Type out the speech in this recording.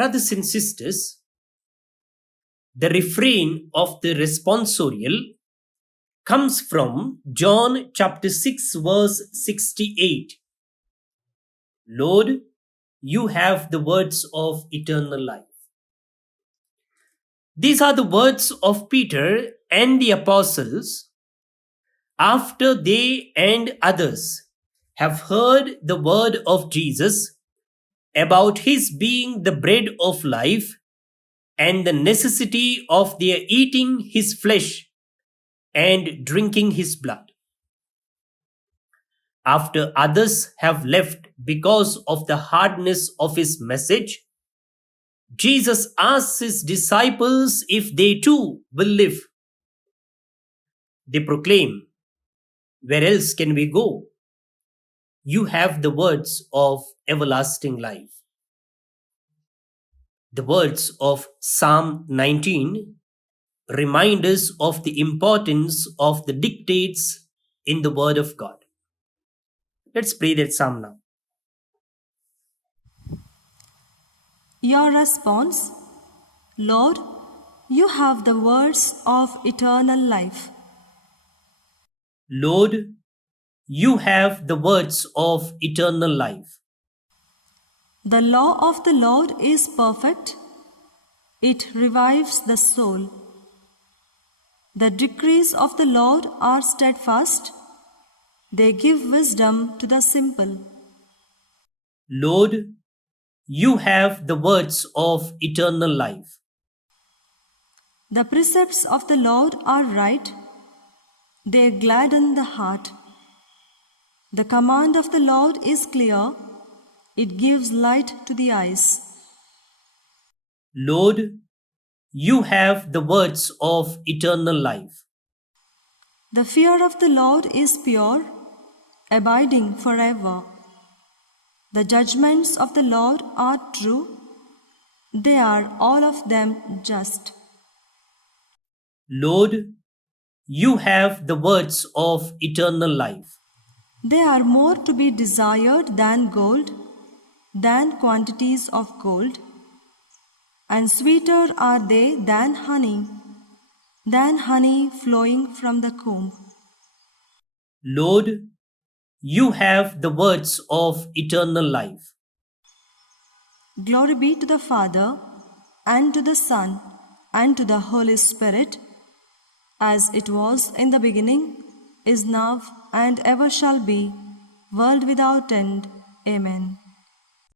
Brothers and sisters, the refrain of the responsorial comes from John chapter 6 verse 68. Lord, you have the words of eternal life. These are the words of Peter and the apostles after they and others have heard the word of Jesus about his being the bread of life and the necessity of their eating his flesh and drinking his blood. After others have left because of the hardness of his message, Jesus asks his disciples if they too will live. They proclaim, "Where else can we go? You have the words of everlasting life." The words of Psalm 19 remind us of the importance of the dictates in the Word of God. Let's pray that Psalm now. Your response: Lord, you have the words of eternal life. Lord, you have the words of eternal life. The law of the Lord is perfect. It revives the soul. The decrees of the Lord are steadfast. They give wisdom to the simple. Lord, you have the words of eternal life. The precepts of the Lord are right. They gladden the heart. The command of the Lord is clear. It gives light to the eyes. Lord, you have the words of eternal life. The fear of the Lord is pure, abiding forever. The judgments of the Lord are true. They are all of them just. Lord, you have the words of eternal life. They are more to be desired than gold, than quantities of gold, and sweeter are they than honey flowing from the comb. Lord, you have the words of eternal life. Glory be to the Father, and to the Son, and to the Holy Spirit, as it was in the beginning, is now, and ever shall be, world without end. Amen.